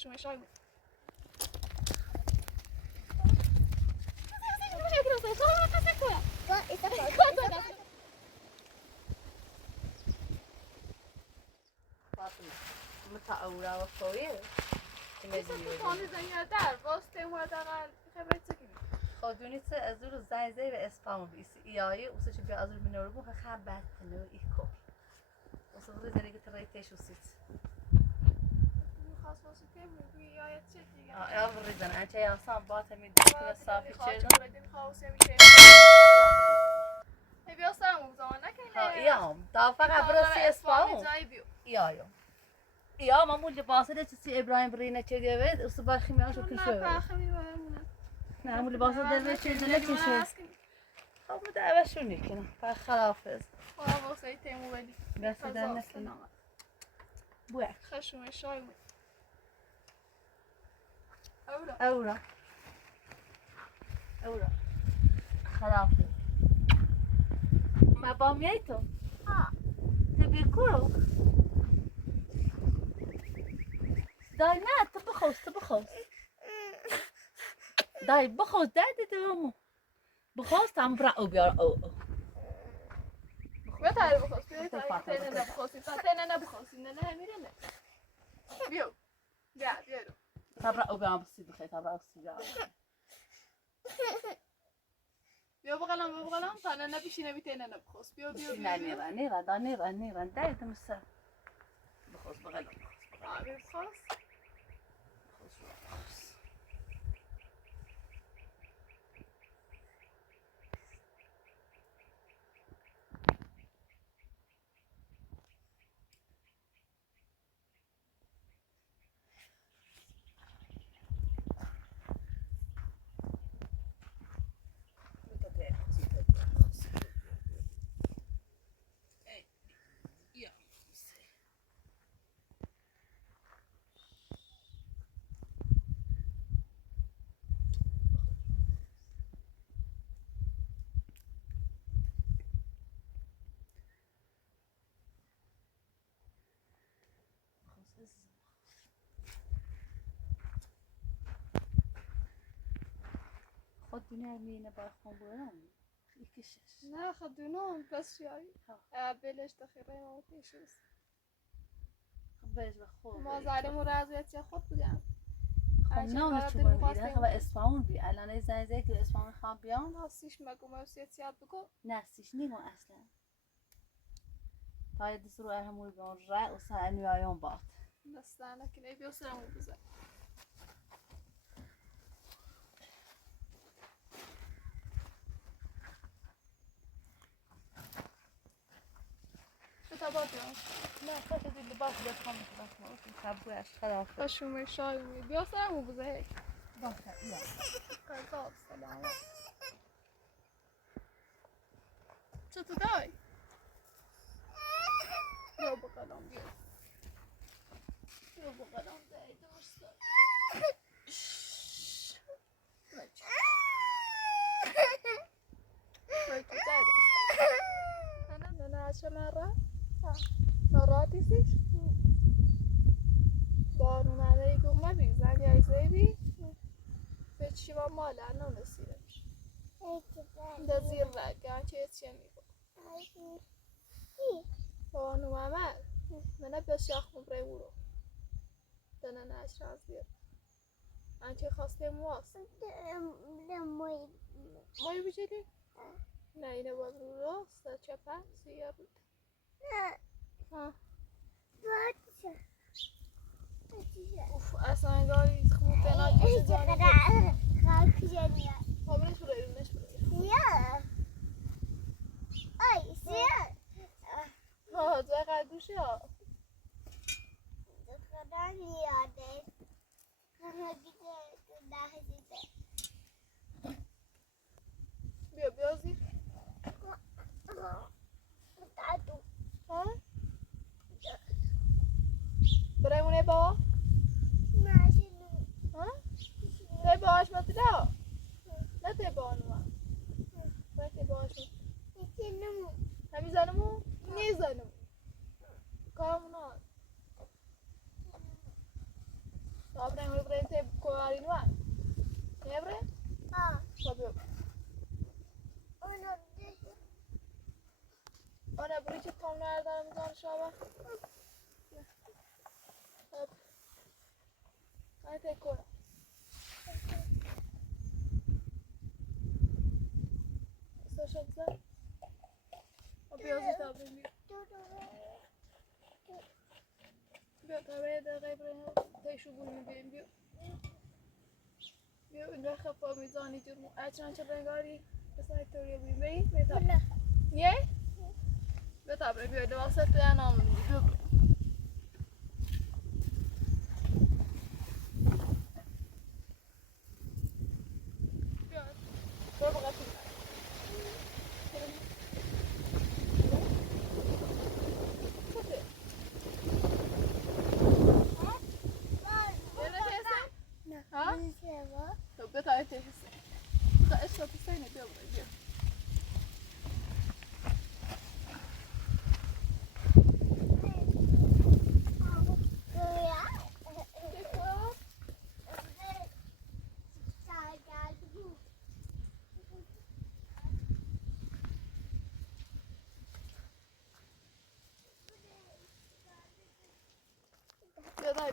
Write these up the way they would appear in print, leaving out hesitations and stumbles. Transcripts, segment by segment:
خشمشای متعورة وقوية تاني زنيا دار واسطة وداغال خبرت سكين خودونی سه ازور زایزه و اسپام بیسی ایایی و سه چه بیا ازور منوربو خب بعد تنو ایکو و سه خود زنی که ترای تیشو سیت خاص واسه كم وياي تشتي يا بريزن أنت يا صام باته ميدو كنا صافي خاطر تشيرنا بدي خاص يا مشي هي بيوصلوا زمان نكين يوم طافق براسي اسپام ایایو یا ما مول لباسه ده چسی ابراهیم برینه چه گوید اصلا خیمیان شو کشو نه مول لباسه ده چه دل کشه خب ده شو نیکنه فقط خلافز واسه تيمو بدي بس ده نکنه بوه خشم شاي اورا خلافز ما بامیای تو تبی کرو دای نه تو بخوست دای بخوست دای دومو بخوست هم برا او بیار او بیا تایید بخواست تایید نبخواستی تایید نبخواستی نه میره بیا رو تبرا او بیار بسی بخیر تبرا بسی بیا بغلم تا نه نبیشینه بیتینه نبخواست بیا نیرن دای دمسه بخوست بغلم بخواست خود دنیا مینه با خون برام یکیش نه خدونم بس یایی بلش دخیره ما پیشیست بهش بخور ما ظالم و رضایتی خود بودم خب نه چه میگه خب اسفان بی الان زنده که اسفان خام بیان هستیش مگو موسیقیات بگو نستیش نیمو اصلا پای دست رو همون بیان رای و سعنی آیان باد اصلا نکنه بیوسرمو بزن تبادل نه خاطر دیگه باش بخوام تبویش خرافه خشم شایمی بیوسرمو بزن باشه یا قضا سلام چطور دای بیا بقلم بیا بقلم دای درست نه چه مرا ناراحتیش بارو مره ایگو ما بیزن یا ایزایی به چی با مالا نونسیره ده زیر رگه چه چیه میگو بارو مره منه بشاخ مبره برو دنه نش راز بیاد انچه خواسته مواست مایی بجلی؟ نه اینه باز رو راست چپه سیاه بود ها اوف اصلا انگاری خوبه ناکشه جانی خب نش برای ها جای قدوشه ها بیا زیر ها برای اونه با ها تی باهاش متده نه تی با اونو نه تی باهاش همین زنمو نیزنمو کامونا طبعا هو برين تب كوارين وان يبرين طبيب أنا بريش الطعم ناردان مزار شابه طب هاي تكورا استشهد وبيوزي طابين بيو طابين ده غيبرين تيشو بولين بين بيو بيو إنه خفا ميزاني جرمو أعجنا شبنغاري بس هاي توريا بين بي بيطاب يه بيطاب بيو دواسة أنا من بيو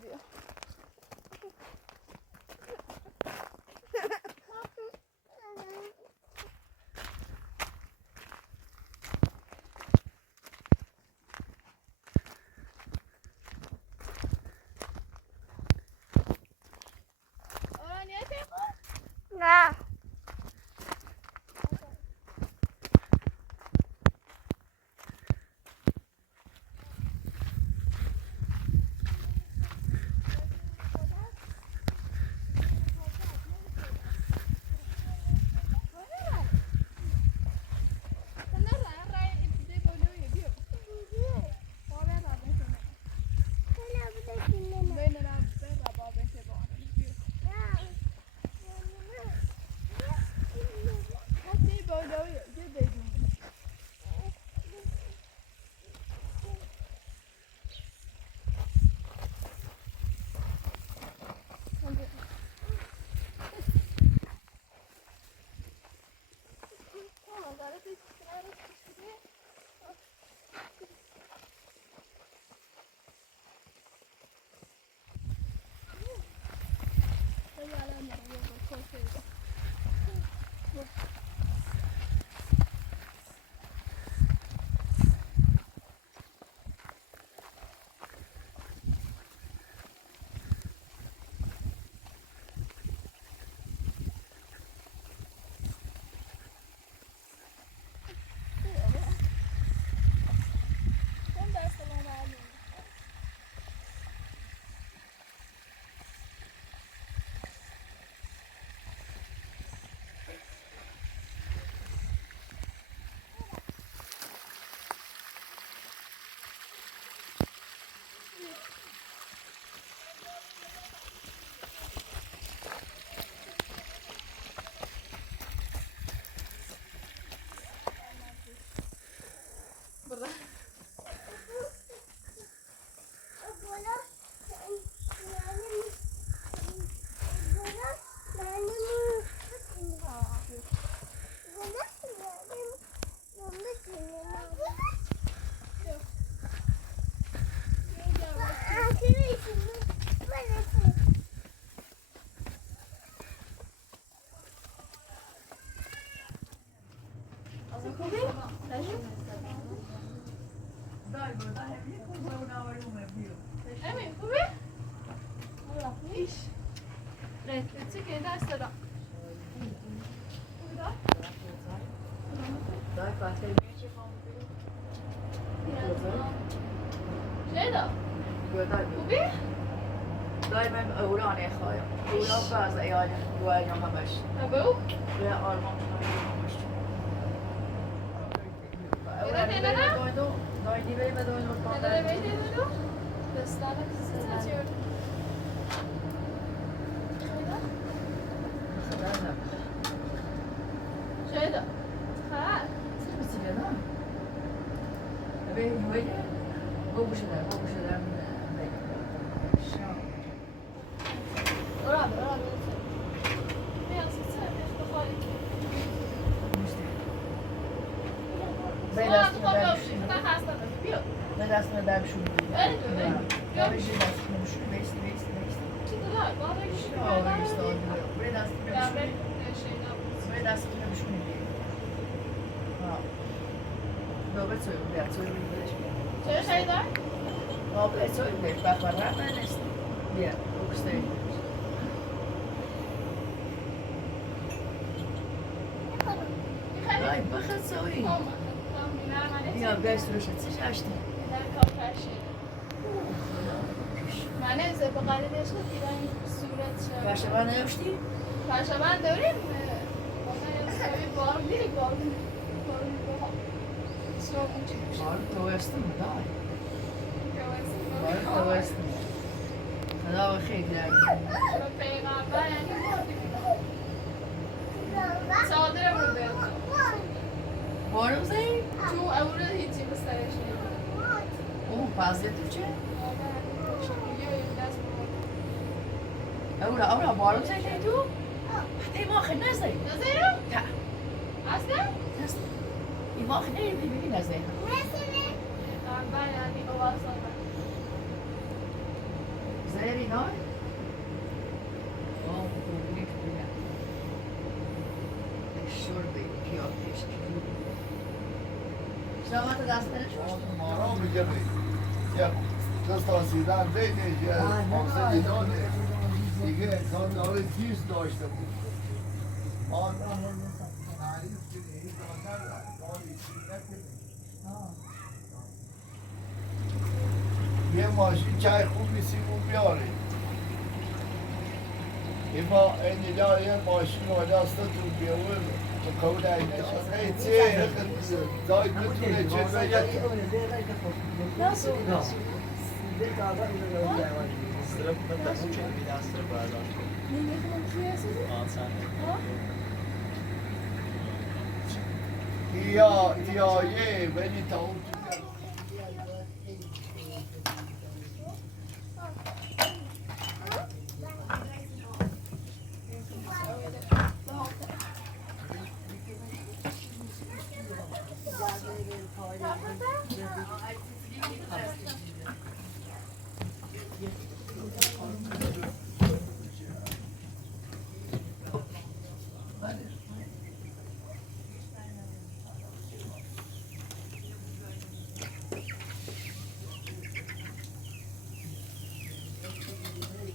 diyor. Nah. دايما اورانه خواهیم اوران باز ایال دوالیم همش أبو؟ و آلمان همش دایدی بی به دوی نورکان شهدا خال بگو شده Ben aslında ben şunu diyeyim. Ya bir şey aslında şunu neyse. Ben aslında şunu diyeyim. Nöbet söylüyorum ya söylüyorum. Nöbet söylüyorum. Bak ben işte. Bir okustayım. Ay bakın söyleyeyim. Ya ben sürüşet siz açtım. من زي بقاله ليش كده صورة Başta bana yapıştı. Perşembe de öyle mi? Bana yapıyor bağır değil bağır. Soğuk çıkmış. Var tavasın mı daha? Var tavasın. Hadi bakayım ya. Peygamber yani صادره بوده Var mı sen? تو اول هیچی به سرش نمیاد O fazla Türkçe. آره Avra var mı sen ne diyor? Hadi ma khna zay. نظره؟ Ta. اصلا؟ ما khna ببینی نزدیک. پیغمبر یعنی اواسطه زیری نه؟ آه خوبیک بیا. شوربه پیاپیش. شما تا دست نشون. مارا میگه یا دست آسیدن بینش یا مقصد ایدانه دیگه انسان داره چیز داشته بود آن تعریف که این دانر یه ماشین چای خوب میسیم بیاره ایما این ایلا یه ماشین واده استاتون بیاره که قول اینه شده ایتیه دای بتونه چه بگه Nasıl? Sırıp da bu çok bir daha sırıp var. ایایه ولی تا اون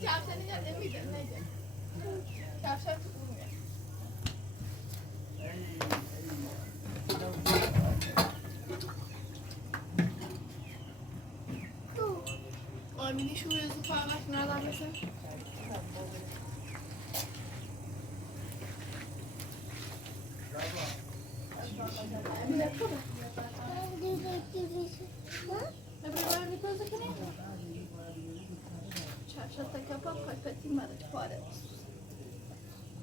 کفشنی جا نمیده نگه کفشن تو بومه آمینی شو رزو فقط ندم بسن Everybody because of it. Shut the cup up, I put him at the toilet.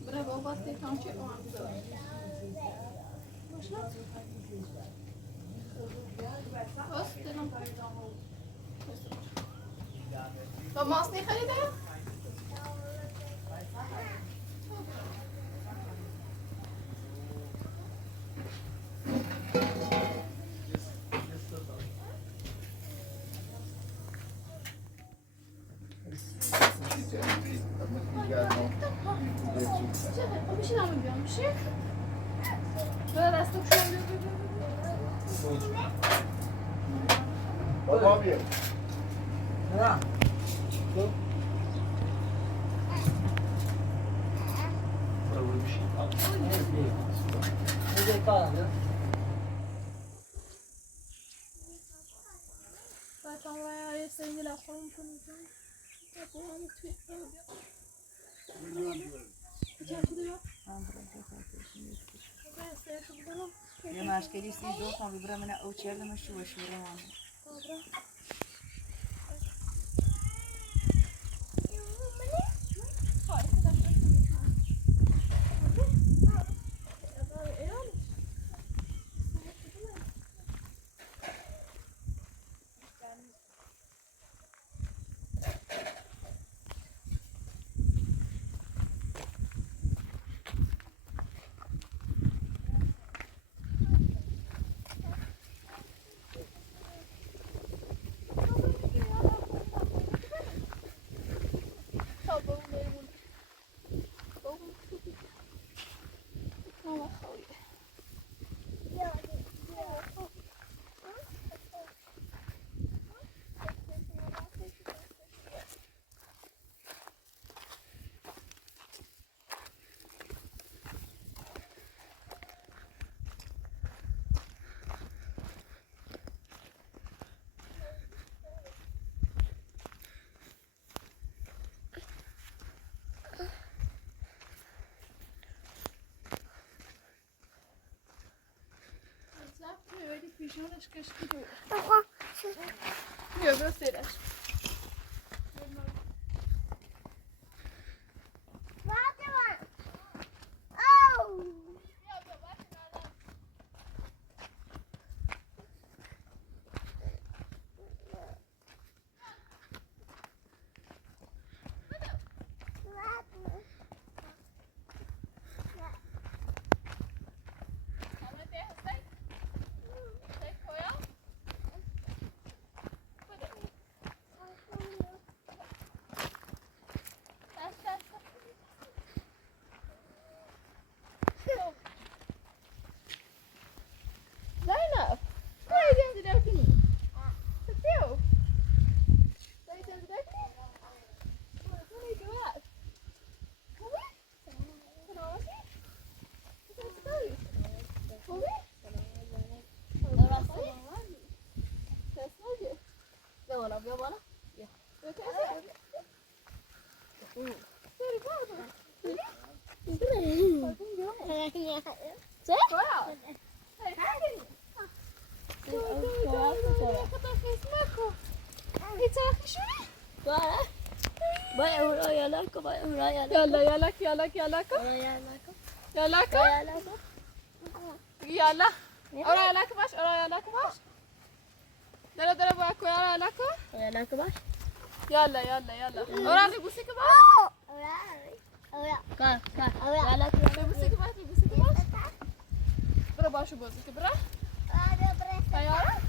But I've all got the country on so. What's that? What's the number? Vad mas ni خریده؟ Bir şey daha mı biliyorum bir şey? Böyle rastım şu an بابا بیا Zaten bayağı iyi sevgiler falan konuşuyorum. Bu anı tweet böyle. یه مشکلی سی دو تا بیبره من او چردمش شو شوره من. پیشونش کشکی دو بیا برو سیرش بیا بالا يلا يلا يلا ورا لبسك باش كا يلا لبسك باش لبسك باش برا باشو بوزك برا طيارة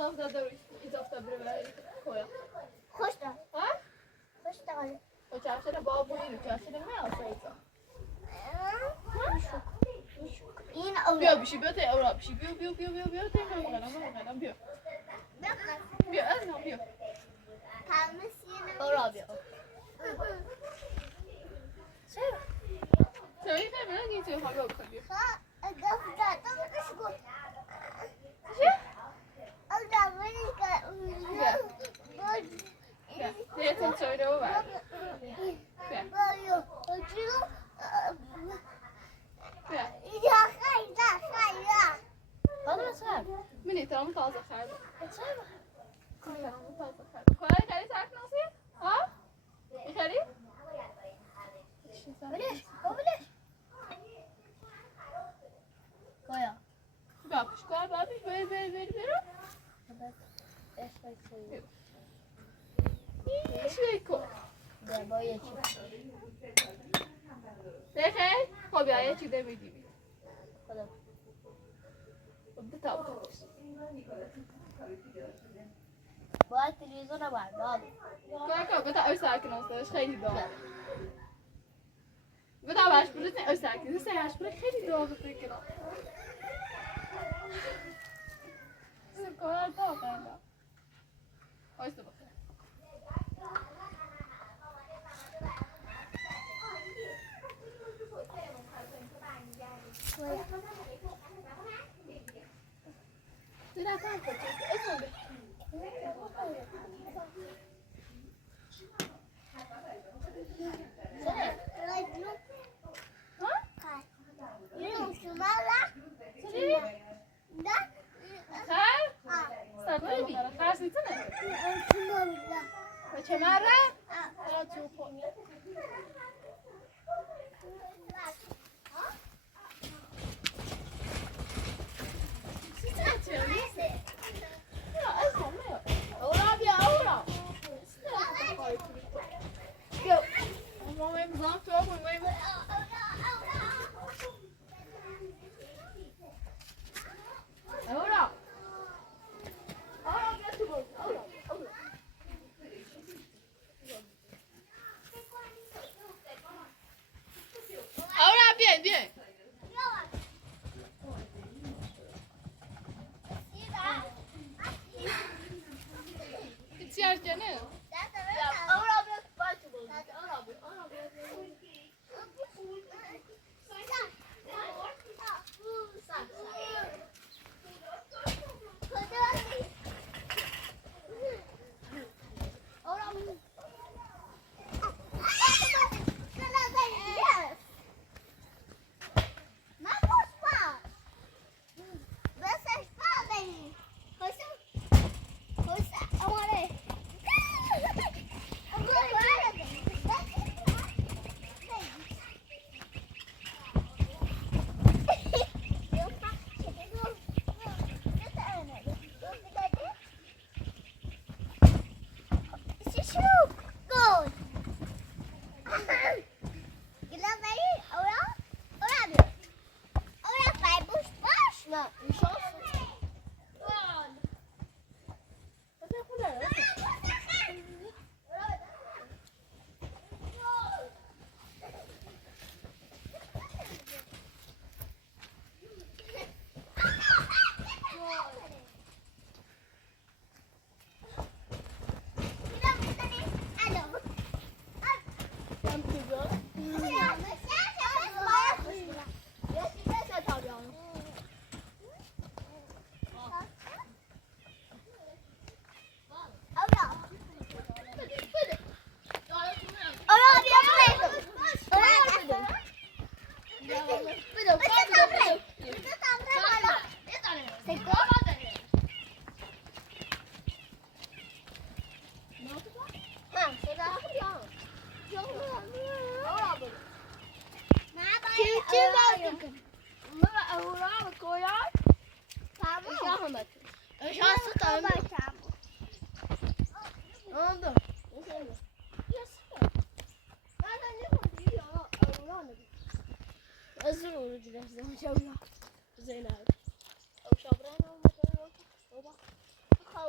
اضافه بره کویا خوش دار ها خوش دار و چاشن بابوی رو چاشن میاسایزا این بیا بشی بیا تا اورا بشی بیا تا من بیا بیا از ما بیا اورا بیا چرا من نیست حالا بیا Det är så det var. هذا صعب. من يترام طازة خالد. كويس خلي ساعة نصير. ها؟ خلي. بلاش بلاش كويا. بابش كويس بابش بيرو. ايش بيسوي؟ ايش بيكون؟ ده باید چی؟ دخل. خب یا چی ده میدی؟ خدا. خب ده تابو. باید تلویزیون رو بردار. كويس بتا أوساك نص خیلی داغ. بتا باش بروز أوساك نص هاش برای خیلی داغ فکر. سکوت داغ نه. آیست بخیر. دیدم کار کنی. چه مره؟ حالا تو پونی. اورا بیا اورا. بیا. ما می‌ذارم تو بگویم. اورا. اورا بیا تو بود. اورا. Ahora bien, bien. İçer canım. Ahora bien, bate bu. Ahora bien, ahora bien.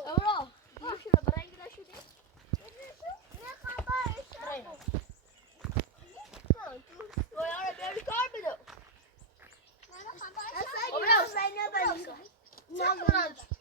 اورا میشه برای اینجا شدی نه خبر تو یارو بیاری کار بده نه خبر نه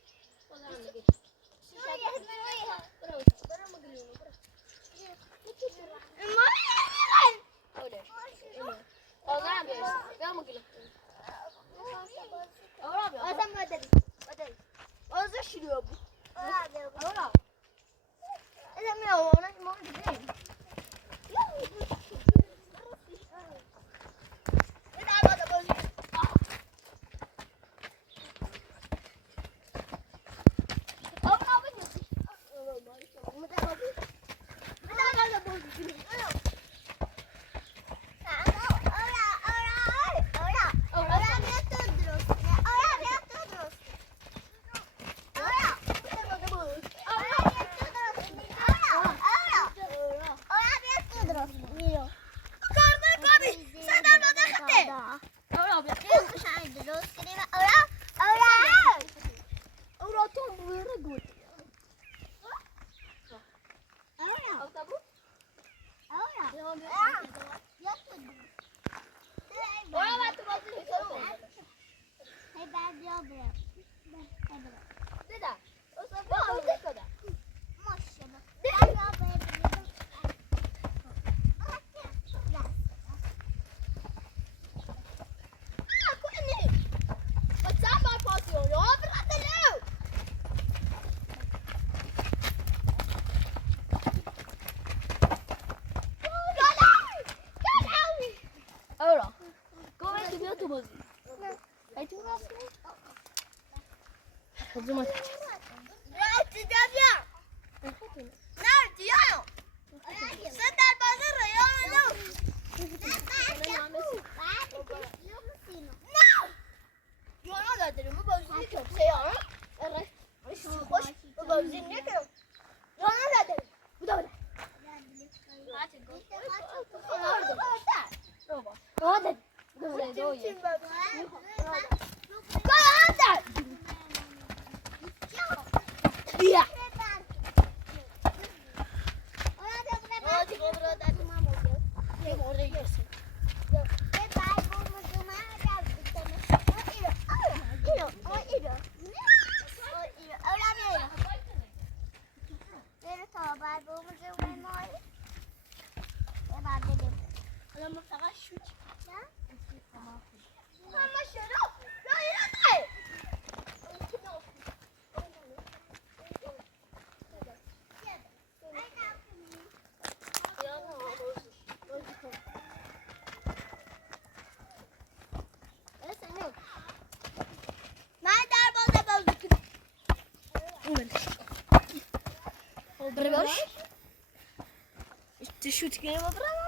شوت کنیم و برم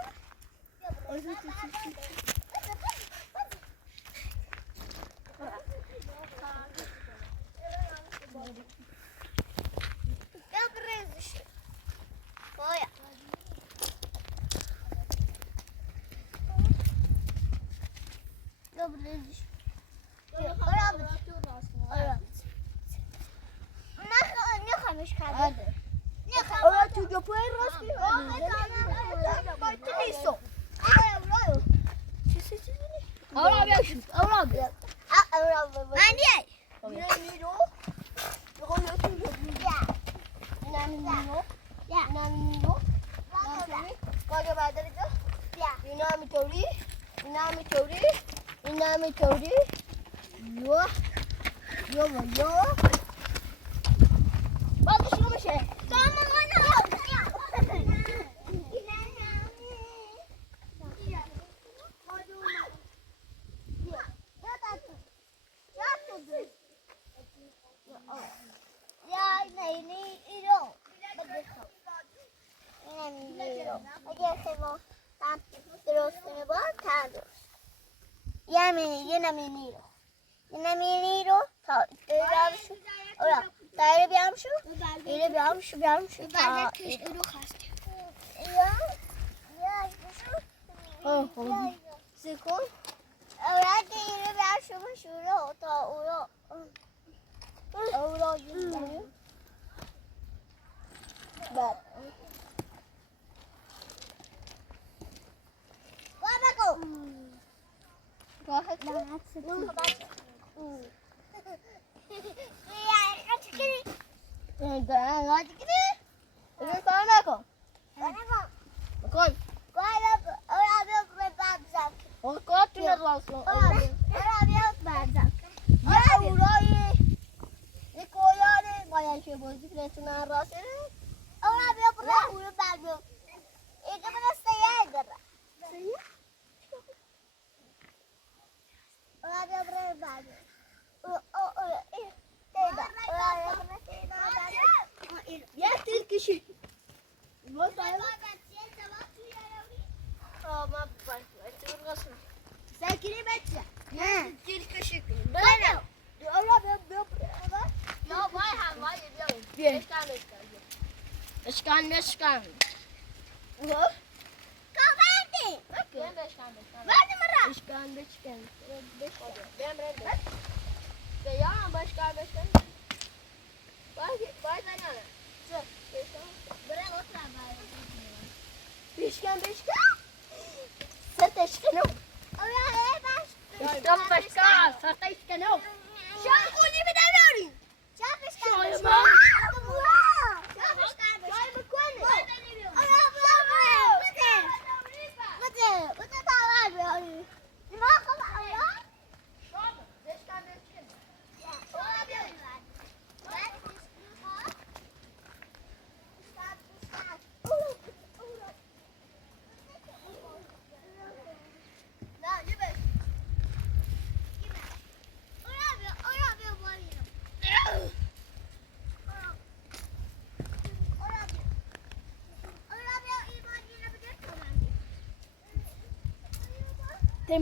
بر بابا راحت لعنت ستي اشكال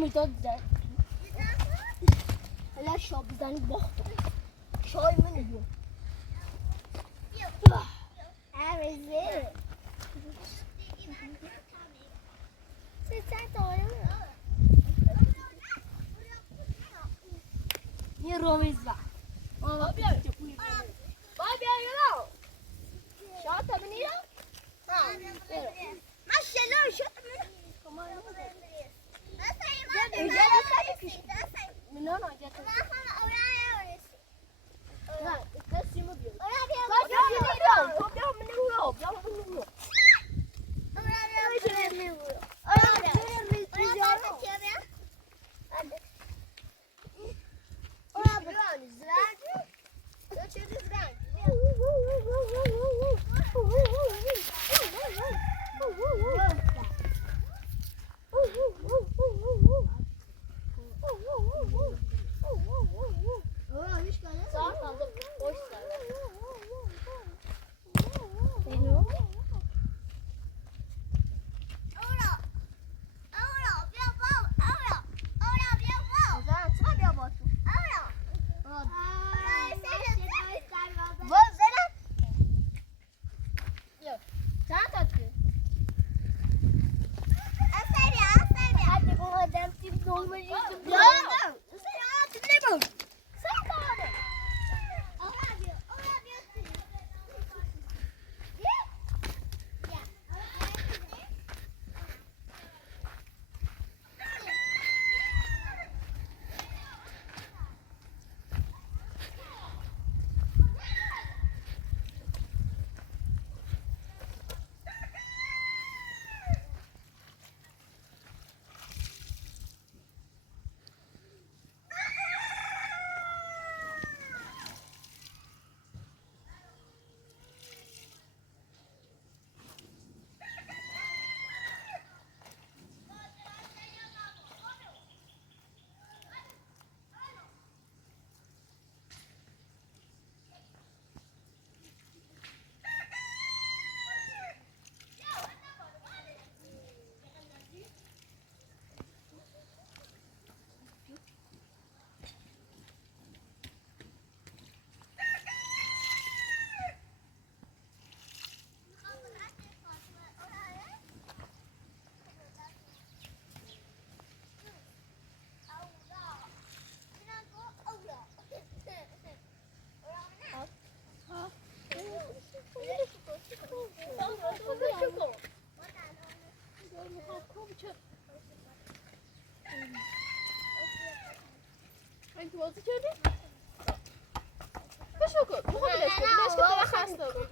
میداد زد هلا شاب بزنی باختم شای منو عرضه یه رومیز با بابا بیا یلا شات بنی ها ماشاءالله شات بنی No, ya te... No, está cima de...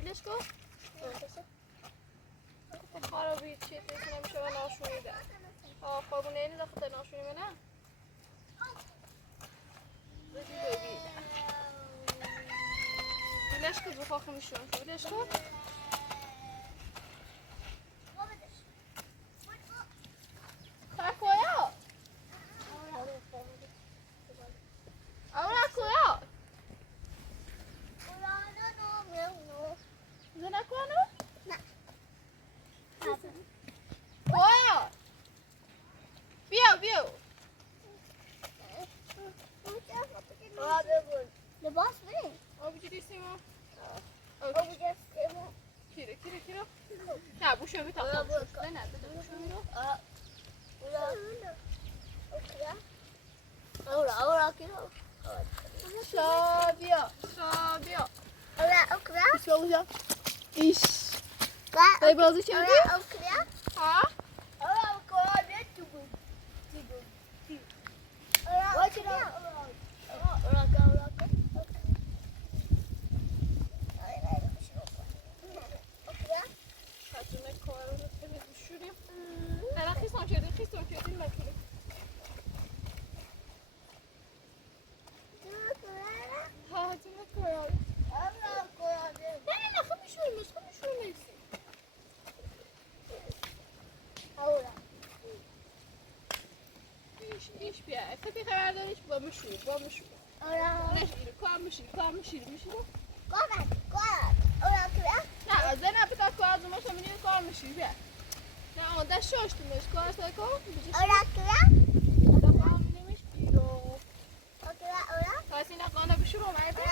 ولش کن خرابی چیه تیسه نمیشه و ناشونی ده خوابونه اینی داخل ناشونی منه ولش کن بخواخ میشون ولش کن کویا ahora کویا زنه کنو کویا بیا لباس بریم آبی جدی سیما آبو جستیم کیره نه بوشو میتاخم نه بده بوشو میرو ahora quiero شابیا ahora okra بسم الله ایش ahora داری بازی چه میدی؟ okra ها؟ ahora okra de tubu ahora خاتونه کار رو بده بشوریم نه خیستم کردیم مکیلی خاتونه کار نه خب میشوریم ایش بیا فکر خبر داریش با مشور نشیر کار میشیر نه زنه بتا کار از ما شما کار میشیر بیا نه آده شاشتیمش کار سکو دفعه نمیش بیرو کاسی نقانه بشور اومده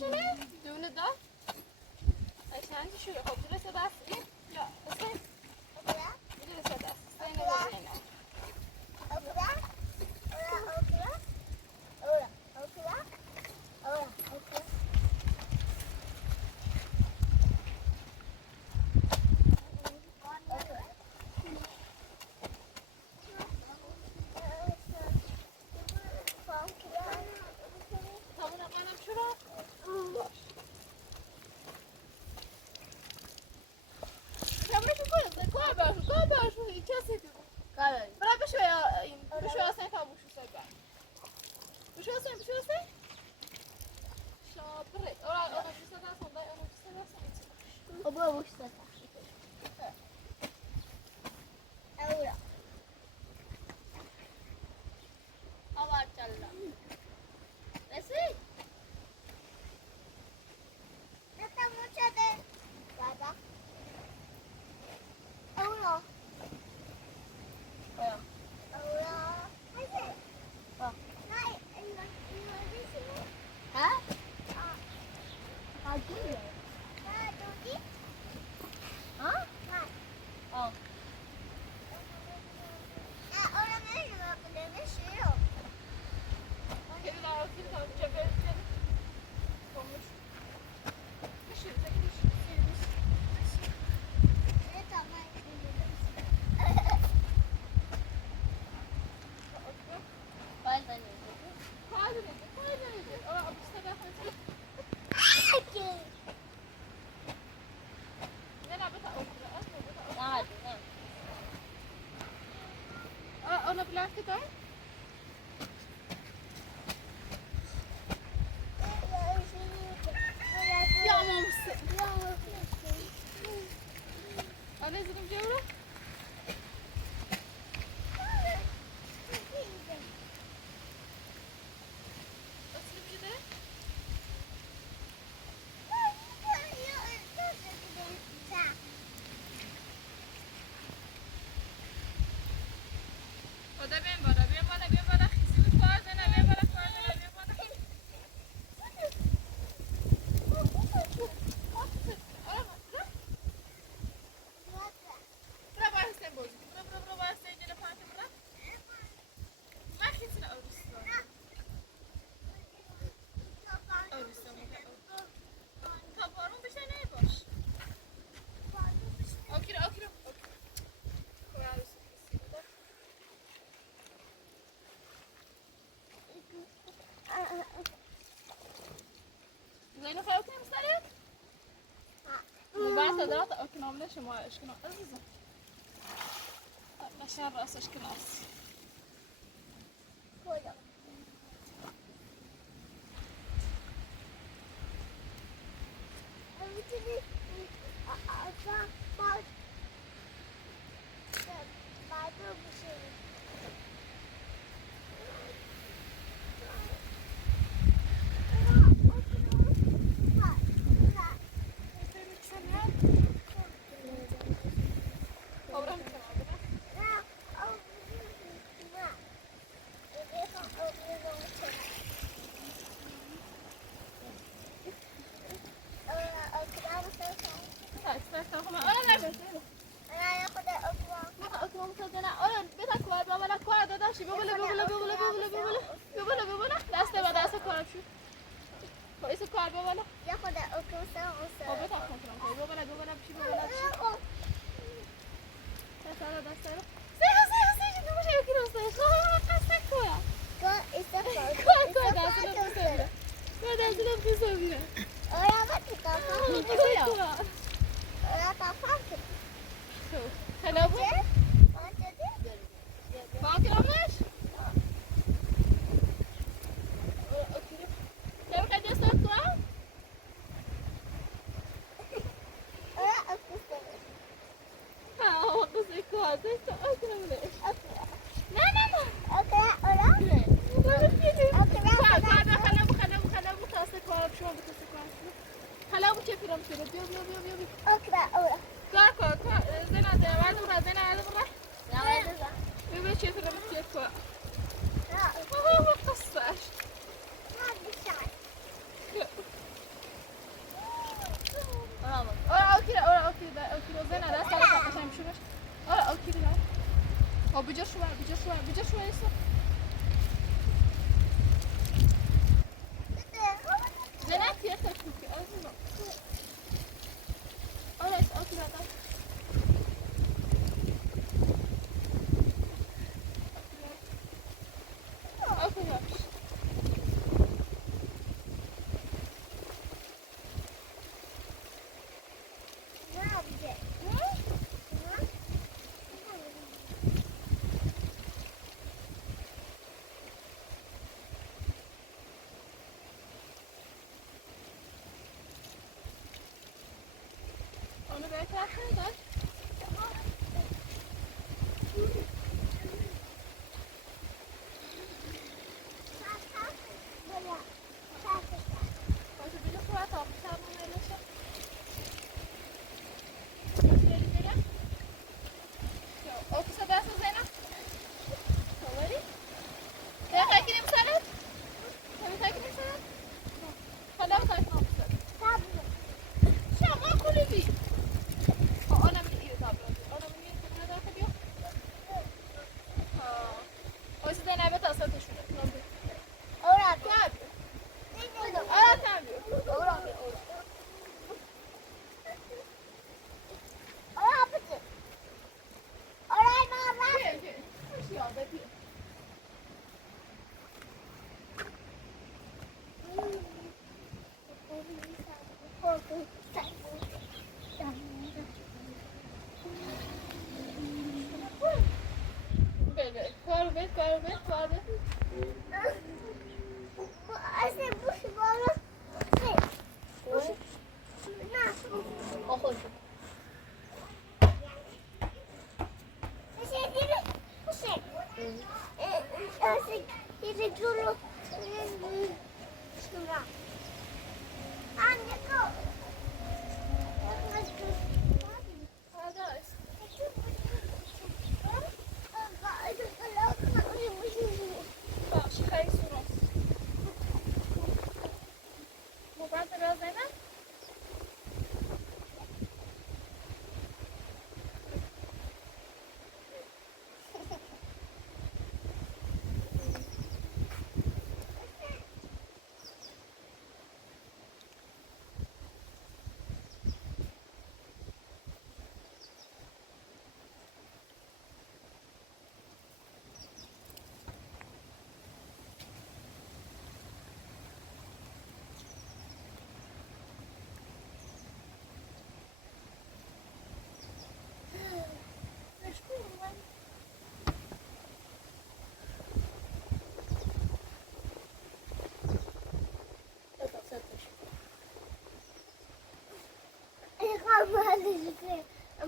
شنو؟ دونه دا؟ عشان شو خب درسته دست لا استنى درسته دست استنى بزينه أنا بلعت ده يا مامس أنا لازم مجاورة أسلم كده وده بين برا لا تأكلهم ليش ما أشكنا عزيزة عشان رأس أشكنا أصي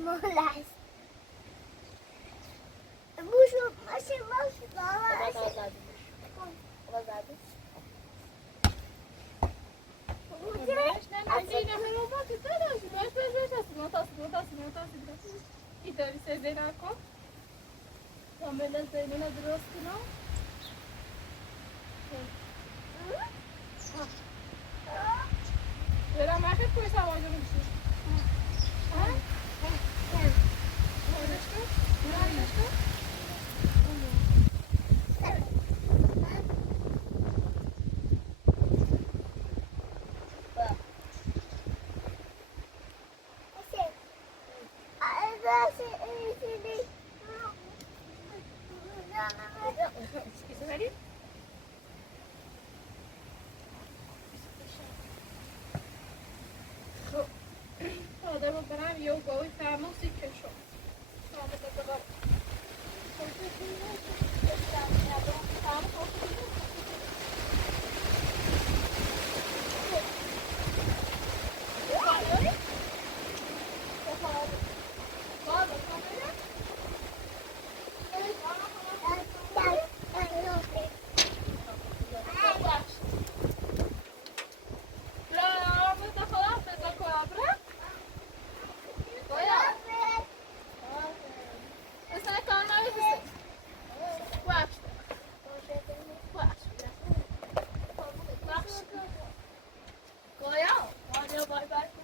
Molas. Bušu, maši, Ready? devo برم یه گاوی فرموزی کشم شامل دارم Bye bye.